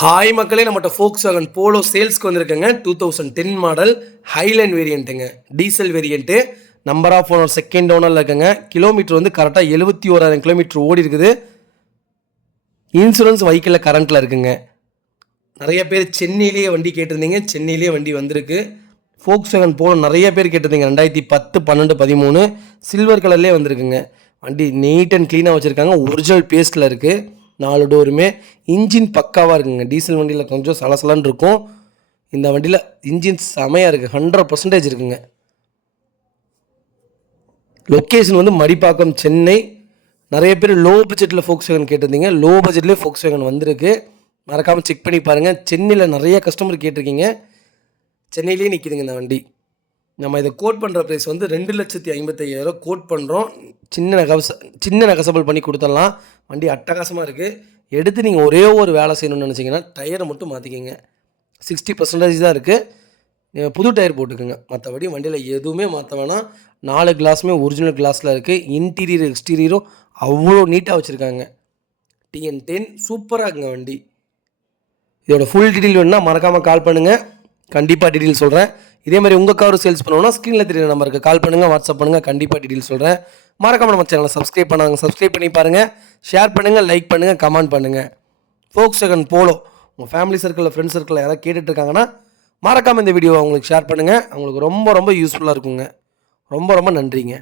Hi மக்களே, நம்மகிட்ட Volkswagen polo சேல்ஸ்க்கு வந்திருக்குங்க. 2010 மாடல் ஹைலைன் வேரியண்ட்டுங்க. Diesel variant. Number of owner second ஓனரில் இருக்குங்க. கிலோமீட்டர் வந்து கரெக்டாக 71,000 கிலோமீட்டர் ஓடி இருக்குது. இன்சூரன்ஸ் வெஹிக்கிளில் கரண்ட்டில் இருக்குங்க. நிறைய பேர் சென்னையிலேயே வண்டி கேட்டிருந்தீங்க. சென்னையிலேயே வண்டி வந்திருக்கு. Volkswagen போலோ நிறைய பேர் கேட்டிருந்தீங்க. 2010, 12, 13 சில்வர் கலர்லேயே வந்திருக்குங்க. வண்டி நீட் அண்ட் க்ளீனாக வச்சுருக்காங்க. ஒரிஜினல் பேஸ்ட்டில் இருக்குது. 4 டோருமே. இன்ஜின் பக்காவாக இருக்குங்க. டீசல் வண்டியில் கொஞ்சம் சலசலன்னு இருக்கும். இந்த வண்டியில் இன்ஜின் செமையாக இருக்குது. 100% இருக்குங்க. லொக்கேஷன் வந்து மடிப்பாக்கம், சென்னை. நிறைய பேர் லோ பட்ஜெட்டில் Volkswagen கேட்டிருந்தீங்க. லோ பட்ஜெட்லேயே Volkswagen வந்திருக்கு. மறக்காமல் செக் பண்ணி பாருங்கள். சென்னையில் நிறைய கஸ்டமர் கேட்டிருக்கீங்க. சென்னையிலேயே நிற்கிதுங்க இந்த வண்டி. நம்ம இதை கோட் பண்ணுற ப்ரைஸ் வந்து 2,55,000 கோட் பண்ணுறோம். சின்ன நெகசபிள் பண்ணி கொடுத்துடலாம். வண்டி அட்டகாசமாக இருக்குது. எடுத்து நீங்கள் ஒரே ஒரு வேலை செய்யணும்னு நினச்சிங்கன்னா டயரை மட்டும் மாற்றிக்கிங்க. 60% தான் இருக்குது. புது டயர் போட்டுக்குங்க. மற்றபடி வண்டியில் எதுவுமே மாற்ற வேணாம். 4 கிளாஸுமே ஒரிஜினல் கிளாஸில் இருக்குது. இன்டீரியர் எக்ஸ்டீரியரும் அவ்வளோ நீட்டாக வச்சுருக்காங்க. TN10 சூப்பராக இருக்குங்க வண்டி. இதோட ஃபுல் டீட்டெயில் வேணுன்னா மறக்காமல் கால் பண்ணுங்கள். கண்டிப்பாக டீட்டெயில் சொல்கிறேன். இதே மாதிரி உங்கள் கார் சேல்ஸ் பண்ணணும்னா ஸ்க்ரீனில் தெரியுற நம்பருக்கு கால் பண்ணுங்கள், வாட்ஸ்அப் பண்ணுங்கள். கண்டிப்பாக டீட்டெயில் சொல்கிறேன். மறக்காமல் நம்ம சேனலை சப்ஸ்கிரைப் பண்ணி பாருங்கள். ஷேர் பண்ணுங்கள், லைக் பண்ணுங்கள், கமெண்ட் பண்ணுங்கள். Volkswagen போலோ உங்கள் ஃபேமிலி சர்க்கிளில், ஃப்ரெண்ட்ஸ் சர்க்கிளில் யாராவது கேட்டுட்ருக்காங்கன்னா மறக்காமல் இந்த வீடியோவை அவங்களுக்கு ஷேர் பண்ணுங்கள். அவங்களுக்கு ரொம்ப ரொம்ப யூஸ்ஃபுல்லாக இருக்குங்க. ரொம்ப ரொம்ப நன்றிங்க.